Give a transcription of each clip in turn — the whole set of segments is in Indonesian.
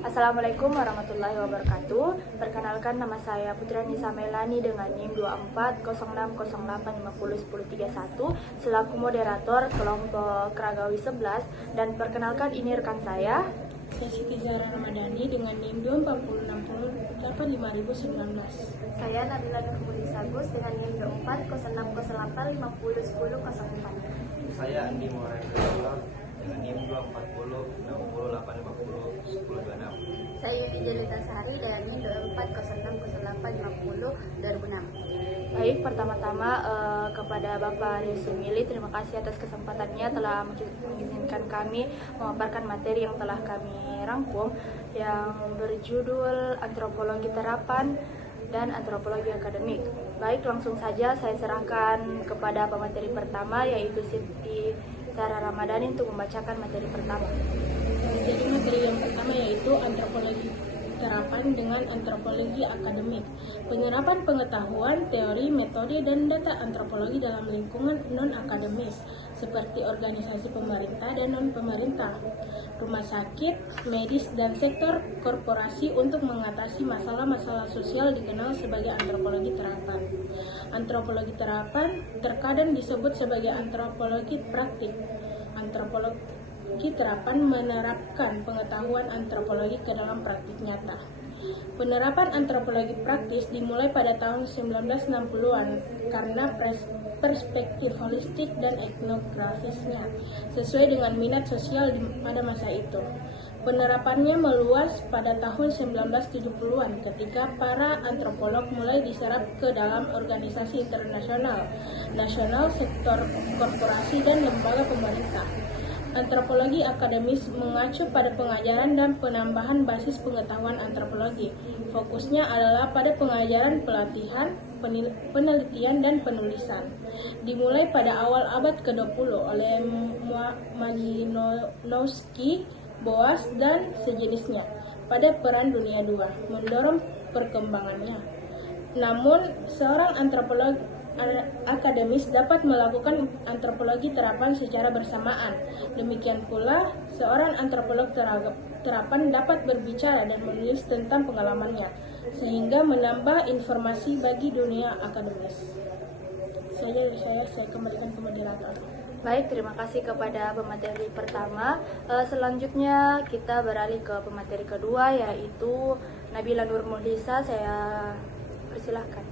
Assalamualaikum warahmatullahi wabarakatuh. Perkenalkan, nama saya Putri Nisa Melani dengan NIM 240608501031 selaku moderator kelompok Kragawi 11, dan perkenalkan ini rekan saya. Saya Siti Zahra Ramadhani dengan NIM 2406085019. Saya Nabila Nurmudi Sagus dengan NIM 240608501004. Saya Andi Mohamed dengan NIM 2406008501026. Saya Yudi Jelita Sehari dengan NIM 240608502006. Baik, pertama-tama kepada Bapak Yusuf Mili, terima kasih atas kesempatannya telah mengizinkan kami memaparkan materi yang telah kami rangkum yang berjudul Antropologi Terapan dan Antropologi Akademik. Baik, langsung saja saya serahkan kepada pemateri pertama, yaitu Siti Zahra Ramadhani untuk membacakan materi pertama. Jadi materi yang pertama yaitu antropologi terapan dengan antropologi akademik. Penyerapan pengetahuan, teori, metode, dan data antropologi dalam lingkungan non-akademis seperti organisasi pemerintah dan non-pemerintah, rumah sakit, medis, dan sektor korporasi untuk mengatasi masalah-masalah sosial dikenal sebagai antropologi terapan. Antropologi terapan terkadang disebut sebagai antropologi praktik. Antropologi terapan menerapkan pengetahuan antropologi ke dalam praktik nyata. Penerapan antropologi praktis dimulai pada tahun 1960-an karena perspektif holistik dan etnografisnya sesuai dengan minat sosial pada masa itu. Penerapannya meluas pada tahun 1970-an ketika para antropolog mulai diserap ke dalam organisasi internasional, nasional, sektor korporasi, dan lembaga pemerintah. Antropologi akademis mengacu pada pengajaran dan penambahan basis pengetahuan antropologi. Fokusnya adalah pada pengajaran, pelatihan, penelitian, dan penulisan. Dimulai pada awal abad ke-20 oleh Malinowski, Boas, dan sejenisnya pada Perang Dunia II, mendorong perkembangannya. Namun, seorang antropolog akademis dapat melakukan antropologi terapan secara bersamaan. Demikian pula, seorang antropolog terapan dapat berbicara dan menulis tentang pengalamannya, sehingga menambah informasi bagi dunia akademis. Saya kembalikan ke moderator. Baik, terima kasih kepada pemateri pertama. Selanjutnya kita beralih ke pemateri kedua, yaitu Nabila Nurmulisa. Saya persilahkan.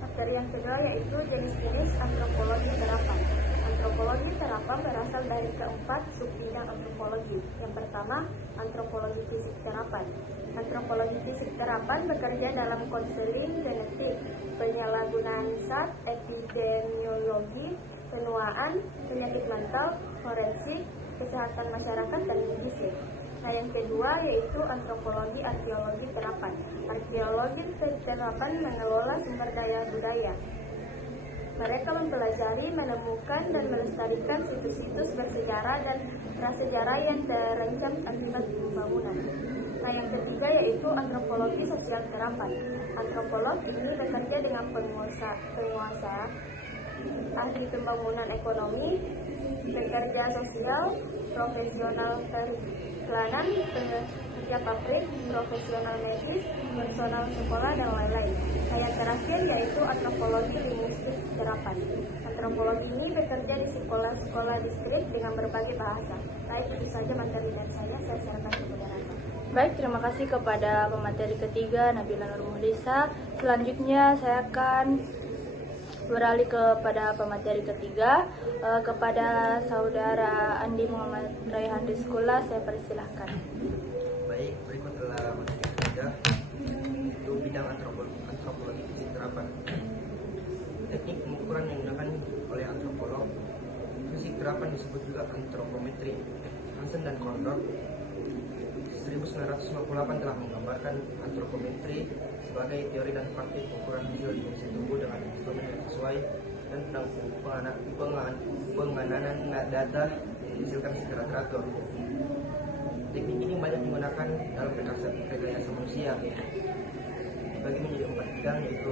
Materi yang kedua yaitu jenis-jenis antropologi terapan. Antropologi terapan berasal dari keempat subbidang antropologi. Yang pertama, antropologi fisik terapan. Antropologi fisik terapan bekerja dalam konseling genetik, penyalahgunaan zat, epidemiologi, penuaan, penyakit mental, forensik, kesehatan masyarakat, dan medis. Nah, yang kedua yaitu antropologi arkeologi terapan. Arkeologi terapan mengelola sumber daya budaya. Mereka mempelajari, menemukan, dan melestarikan situs-situs bersejarah dan prasejarah yang terancam akibat pembangunan. Nah, yang ketiga yaitu antropologi sosial terapan. Antropolog ini bekerja dengan penguasa, ahli pembangunan ekonomi, pekerja sosial, profesional periklanan, pekerja pabrik, profesional medis, personal sekolah, dan lain-lain. Nah, yang terakhir yaitu antropologi linguistik terapan. Antropologi ini bekerja di sekolah-sekolah distrik dengan berbagai bahasa. Baik, itu saja materi dari saya serahkan ke moderator. Baik, terima kasih kepada pemateri ketiga, Nabila Nurmulisa. Selanjutnya saya akan beralih kepada pemateri ketiga, kepada saudara Andi Muhammad Raihan Rizkula. Saya persilahkan. Baik, berikut adalah materi ketiga, itu bidang antropologi fisik terapan. Teknik pengukuran yang digunakan oleh antropolog fisik terapan disebut juga antropometri. Hansen dan Kondor 1958 telah menggambarkan antropometri sebagai teori dan praktik pengukuran visual dimensi tubuh dengan instrumen yang sesuai dan penganan data yang dihasilkan secara teratur. Teknik ini banyak digunakan dalam rekayasa manusia. Dibagi menjadi 4 bidang, yaitu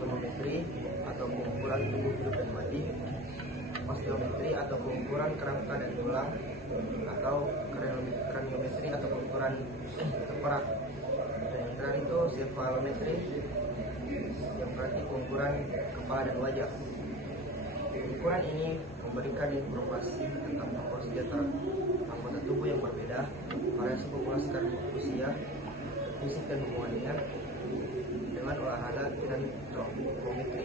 sonometri atau pengukuran tubuh hidup dan mati, osteometri atau pengukuran kerangka dan tulang, atau kraniometri atau pengukuran tengkorak. Dan yang terakhir itu cephalometri, yang berarti pengukuran kepala dan wajah. Pengukuran ini memberikan informasi tentang proporsi antara anggota tubuh yang berbeda, variasi populasi dan usia, fisik dan hubungannya dengan olahraga dan antropometri,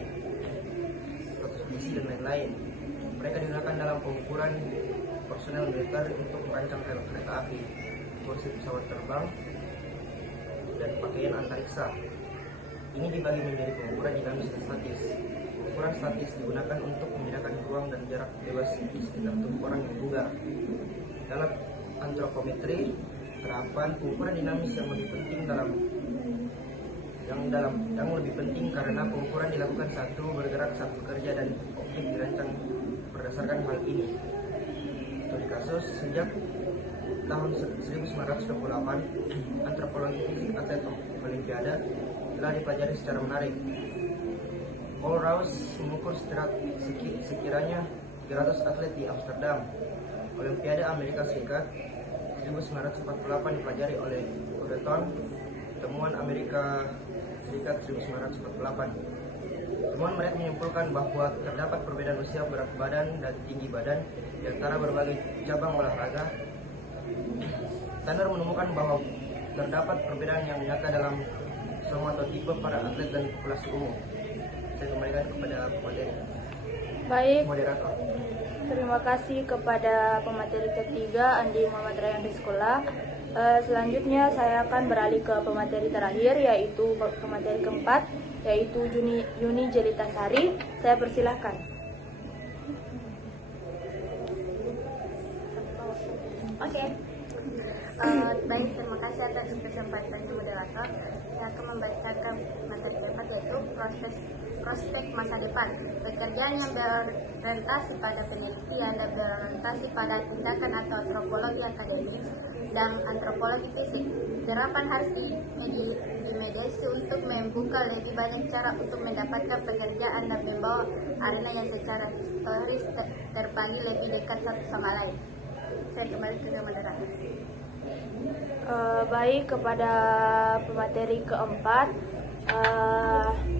status gizi dan lain-lain. Mereka digunakan dalam pengukuran personel militer untuk merancang rel kereta api, kursi pesawat terbang, dan pakaian antariksa. Ini dibagi menjadi pengukuran dinamis dan statis. Pengukuran statis digunakan untuk membedakan ruang dan jarak bebas di sekitar tubuh orang yang bugar. Dalam antropometri, terapan pengukuran dinamis yang lebih penting yang lebih penting karena pengukuran dilakukan satu bergerak, satu bekerja, dan objek dirancang berdasarkan hal ini. Studi kasus sejak tahun 1928, antropologi fisik atlet olimpiade telah dipelajari secara menarik. Paul Rouse mengukur sekiranya 300 atlet di Amsterdam. Olimpiade Amerika Serikat 1948 dipelajari oleh Overton. Temuan Amerika Serikat 1948. Temuan mereka menyimpulkan bahwa terdapat perbedaan usia, berat badan, dan tinggi badan di antara berbagai cabang olahraga. Tanner menemukan bahwa terdapat perbedaan yang nyata dalam somatotipe para atlet dan populasi umum. Saya kembalikan kepada Baik, moderator. terima kasih kepada pemateri ketiga, Andi Muhammad Rayyan Sekolah. Selanjutnya saya akan beralih ke pemateri terakhir, yaitu pemateri keempat, yaitu Yuni Jelita Sari. Saya persilahkan. Oke. Baik, terima kasih atas kesempatan moderator. Saya akan membacakan materi keempat, yaitu prospek masa depan. Pekerjaan yang berorientasi pada penelitian dan berorientasi pada tindakan atau antropologi akademis dan antropologi fisik. Terapan harus dimediasi untuk membuka lebih banyak cara untuk mendapatkan pekerjaan dan membawa arena yang secara historis terbagi lebih dekat satu sama lain. Saya kembali ke moderator. Baik, kepada pemateri keempat,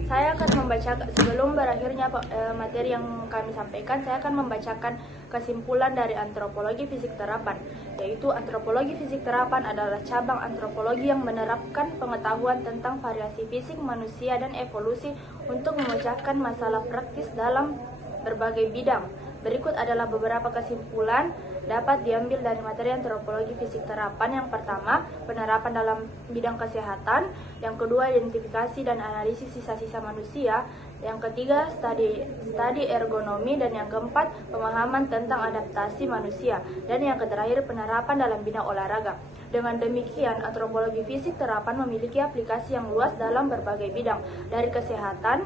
saya akan membacakan, sebelum berakhirnya materi yang kami sampaikan, saya akan membacakan kesimpulan dari antropologi fisik terapan, yaitu antropologi fisik terapan adalah cabang antropologi yang menerapkan pengetahuan tentang variasi fisik manusia dan evolusi untuk memecahkan masalah praktis dalam berbagai bidang. Berikut adalah beberapa kesimpulan dapat diambil dari materi antropologi fisik terapan. Yang pertama, penerapan dalam bidang kesehatan. Yang kedua, identifikasi dan analisis sisa-sisa manusia. Yang ketiga, studi ergonomi. Dan yang keempat, pemahaman tentang adaptasi manusia. Dan yang terakhir, penerapan dalam bidang olahraga. Dengan demikian, antropologi fisik terapan memiliki aplikasi yang luas dalam berbagai bidang, dari kesehatan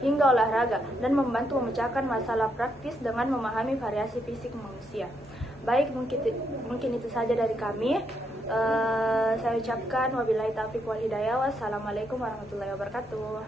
hingga olahraga, dan membantu memecahkan masalah praktis dengan memahami variasi fisik manusia. Baik, mungkin itu saja dari kami. Saya ucapkan wabillahi taufiq wal hidayah. Wassalamualaikum warahmatullahi wabarakatuh.